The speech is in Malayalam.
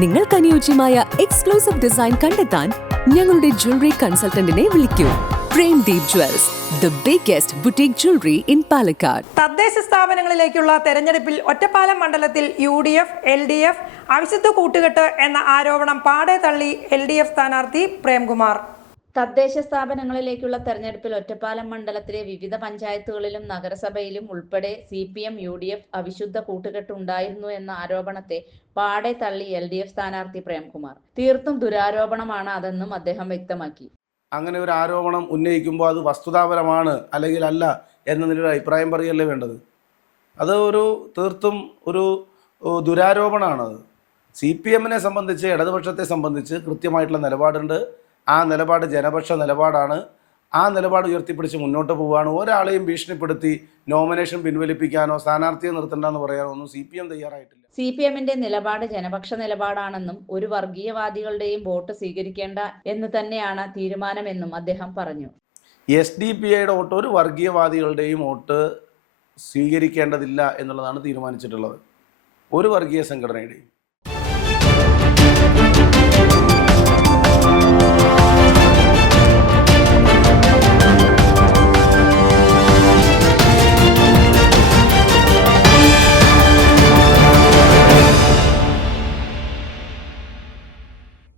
നിങ്ങൾക്ക് അനുയോജ്യമായ എക്സ്ക്ലൂസീവ് ഡിസൈൻ കണ്ടെത്താൻ ഞങ്ങളുടെ ജ്വല്ലറി കൺസൾട്ടന്റിനെ വിളിക്കൂ. Premdeep jewels, the biggest boutique jewelry in Palakkad. തദ്ദേശ സ്ഥാപനങ്ങളിലേക്കുള്ള തെരഞ്ഞെടുപ്പിൽ ഒറ്റപ്പാലം മണ്ഡലത്തിൽ UDF, LDF അവിശുദ്ധ കൂട്ടുകെട്ട് എന്ന ആരോപണം പാടെ തള്ളി LDF സ്ഥാനാർത്ഥി പ്രേംകുമാർ. തദ്ദേശ സ്ഥാപനങ്ങളിലേക്കുള്ള തെരഞ്ഞെടുപ്പിൽ ഒറ്റപ്പാലം മണ്ഡലത്തിലെ വിവിധ പഞ്ചായത്തുകളിലും നഗരസഭയിലും ഉൾപ്പെടെ CPM UDF അവിശുദ്ധ കൂട്ടുകെട്ടുണ്ടായിരുന്നു എന്ന ആരോപണത്തെ പാടെ തള്ളി LDF സ്ഥാനാർത്ഥി പ്രേംകുമാർ. തീർത്തും ദുരാരോപണമാണ് അതെന്നും അദ്ദേഹം വ്യക്തമാക്കി. അങ്ങനെ ഒരു ആരോപണം ഉന്നയിക്കുമ്പോൾ അത് വസ്തുതാപരമാണ് അല്ലെങ്കിൽ അല്ല എന്ന നിലയിൽ അഭിപ്രായം പറയുകയല്ലേ വേണ്ടത്. അത് തീർത്തും ഒരു ദുരാരോപണമാണത്. CPM-നെ സംബന്ധിച്ച്, ഇടതുപക്ഷത്തെ സംബന്ധിച്ച് കൃത്യമായിട്ടുള്ള നിലപാടുണ്ട്. ആ നിലപാട് ജനപക്ഷ നിലപാടാണ്. ആ നിലപാട് ഉയർത്തിപ്പിടിച്ച് മുന്നോട്ട് പോവുകയാണ്. ഒരാളെയും ഭീഷണിപ്പെടുത്തി നോമിനേഷൻ പിൻവലിപ്പിക്കാനോ സ്ഥാനാർത്ഥിയെ നിർത്തണ്ടെന്ന് പറയാനോ ഒന്നും CPM തയ്യാറായിട്ടില്ല. CPM-ന്റെ നിലപാട് ജനപക്ഷ നിലപാടാണെന്നും ഒരു വർഗീയവാദികളുടെയും വോട്ട് സ്വീകരിക്കേണ്ട എന്ന് തന്നെയാണ് തീരുമാനമെന്നും അദ്ദേഹം പറഞ്ഞു. SDPIയുടെ വോട്ട് ഒരു വർഗീയവാദികളുടെയും വോട്ട് സ്വീകരിക്കേണ്ടതില്ല എന്നുള്ളതാണ് തീരുമാനിച്ചിട്ടുള്ളത്. ഒരു വർഗീയ സംഘടനയുടെയും.